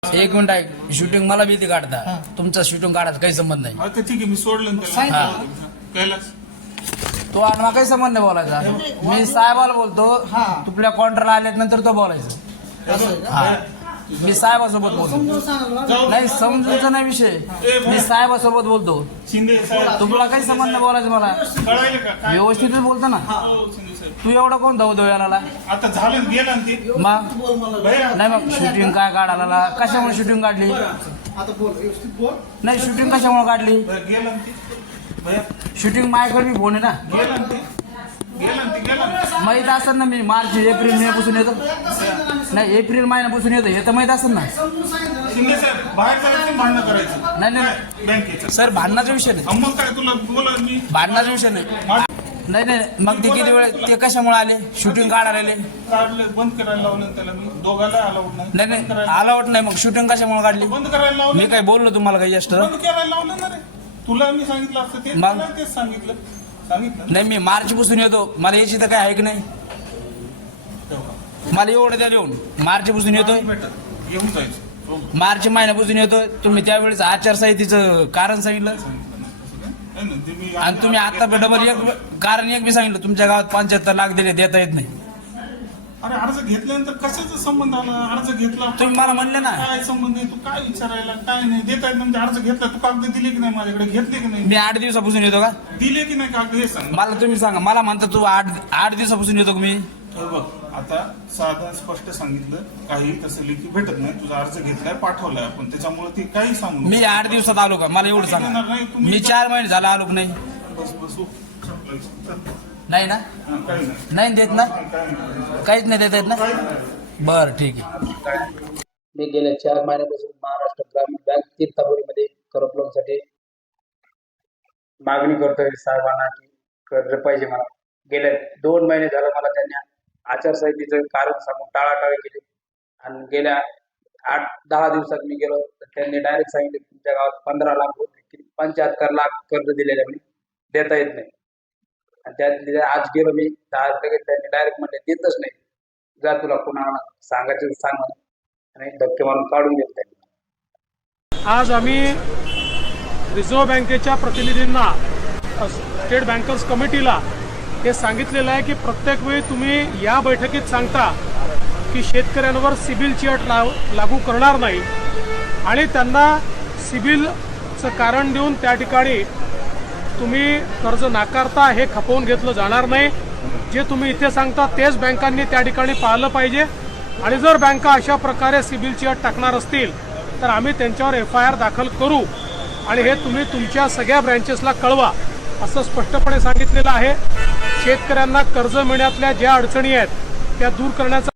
एक मिनिट ऐक, शूटिंग मला भीती काढता, तुमचा शूटिंग काढायचा काही संबंध नाही. आता ठीक आहे, मी सोडलं ना त्याला. कैलास तो आणि मला काही संबंध नाही बोलायचा. मी साहेबाला बोलतो, तुपल्या कॉन्ट्रॅक्टला आल्यानंतर तो बोलायचं. हा, मी साहेबासोबत बोलतो. नाही समजूचा नाही विषय, मी साहेबासोबत बोलतो. शिंदे साहेब तुला काही संबंध नाही बोलायचं मला. कळायला का? व्यवस्थितच बोलतो ना. हो, शिंदे साहेब. तू एवढा कोण धावतो याला? आता झालं गेलं ना ते. मग भैया, नाही, मग शूटिंग काय काढायला? कशामुळे शूटिंग काढली? नाही, शूटिंग कशामुळे काढली? गेलं ना ते. भैया, शूटिंग माझ्याकडे बी फोन आहे ना. गेलं ना ते. गेलं ना ते, गेलं ना. माहित असेल ना, मी मार्च एप्रिल महिन्यापासून येतो. नाही, एप्रिल महिन्यापासून येतो, हे तर माहित असेल ना. शिंदे साहेब, बाहेर करायचं, भांडणं करायचं. नाही नाही बँकेचं. सर, भांडणाचा विषय नाही. मग काय तुला बोला मी भांडणाचा विषय नाही. नाही नाही, मग ते किती वेळ ते कशामुळे आले? शूटिंग काढायला आले? काढलं, बंद करायला लावलं ना त्याला मी. दोघाला अलाउड नाही. नाही बंद नाही, करायला- अलाउड नाही. मग शूटिंग कशामुळे काढली? बंद करायला लावलं. मी काय बोललो तुम्हाला काही जास्त? बंद करायला लावलं ना रे. तुला मी सांगितलं असतं ते. मग? तुला तेच सांगितलं. नाही, मी मार्च पासून येतो. मला याची तर काय आहे की नाही? मला एवढं द्या लिहून. मार्च पासून येतोय, घेऊन जायचं. हो. मार्च महिन्यापासून येतोय. तुम्ही त्यावेळेस आचारसंहितेचं कारण सांगितलं नाही ना, ते मी- आणि तुम्ही आता डबल एक कारण एक बी सांगितलं. तुमच्या गावात 75 लाख दिले, देता येत नाही. अरे अर्ज घेतल्यानंतर कशाचा संबंध आला? अर्ज घेतला, तुम्ही मला म्हणले ना, काय संबंध आहे? तू काय विचारायला? काय नाही देता येत म्हणजे अर्ज घेतला, तू कागद दिले की नाही माझ्याकडे? घेतले की नाही? मी 8 दिवसापासून येतो का? दिले की नाही कागद हे सांग. मला तुम्ही सांगा. मला म्हणता तू 8 दिवसापासून येतो का मी? हे बघ, आता साधं स्पष्ट सांगितलं, काही तसं लेखी भेटत नाही. तुझा अर्ज घेतलाय, पाठवलाय आपण, त्याच्यामुळे ती काही सांगू नको. मी 8 दिवसात आलो का? मला एवढं सांगा. मी 4 महिने झाला आलो का नाही? बस बस हो. नाही ना? हा, काही नाही. नाही देत ना? काही नाही. काहीच नाही देता येत ना? काही नाही. बरं, ठीक आहे. मी गेल्या 4 महिन्यापासून महाराष्ट्र ग्रामीण बँक तीर्थापुरीमध्ये कर्ज लोनसाठी मागणी करतोय साहेबांना की कर्ज पाहिजे मला. गेल्या 2 महिने झालं मला त्यांनी आचारसंहितेचं कारण सांगून टाळाटाळी केली आणि गेल्या 8-10 दिवसात मी गेलो तर त्यांनी डायरेक्ट सांगितलं तुमच्या गावात 15 लाख 75 लाख कर्ज दिलेले म्हणे, देता येत नाही. आणि त्यात आज गेलो मी तर आज लगेच त्यांनी डायरेक्ट म्हणले देतच नाही. जा तुला कुणाला सांगायचं सांग म्हणून, आणि धक्के मारून काढून गेले त्यांनी. आज आम्ही रिझर्व्ह बँकेच्या प्रतिनिधींना, स्टेट बँकर्स कमिटीला हे सांगितलेलं आहे की प्रत्येक वेळी तुम्ही या बैठकीत सांगता की शेतकऱ्यांवर सिबिलची अट लागू करणार नाही आणि त्यांना सिबिलचं कारण देऊन त्या ठिकाणी तुम्ही कर्ज नाकारता हे खपवून घेतलं जाणार नाही. जे तुम्ही इथे सांगता तेच बँकांनी त्या ठिकाणी पाहिलं पाहिजे. आणि जर बँका अशा प्रकारे सिबिलची अट टाकणार असतील तर आम्ही त्यांच्यावर FIR दाखल करू आणि हे तुम्ही तुमच्या सगळ्या ब्रँचेसला कळवा असं स्पष्टपणे सांगितलेलं आहे. शेतकऱ्यांना कर्ज मिळण्यातल्या ज्या अडचणी आहेत त्या दूर करण्याचा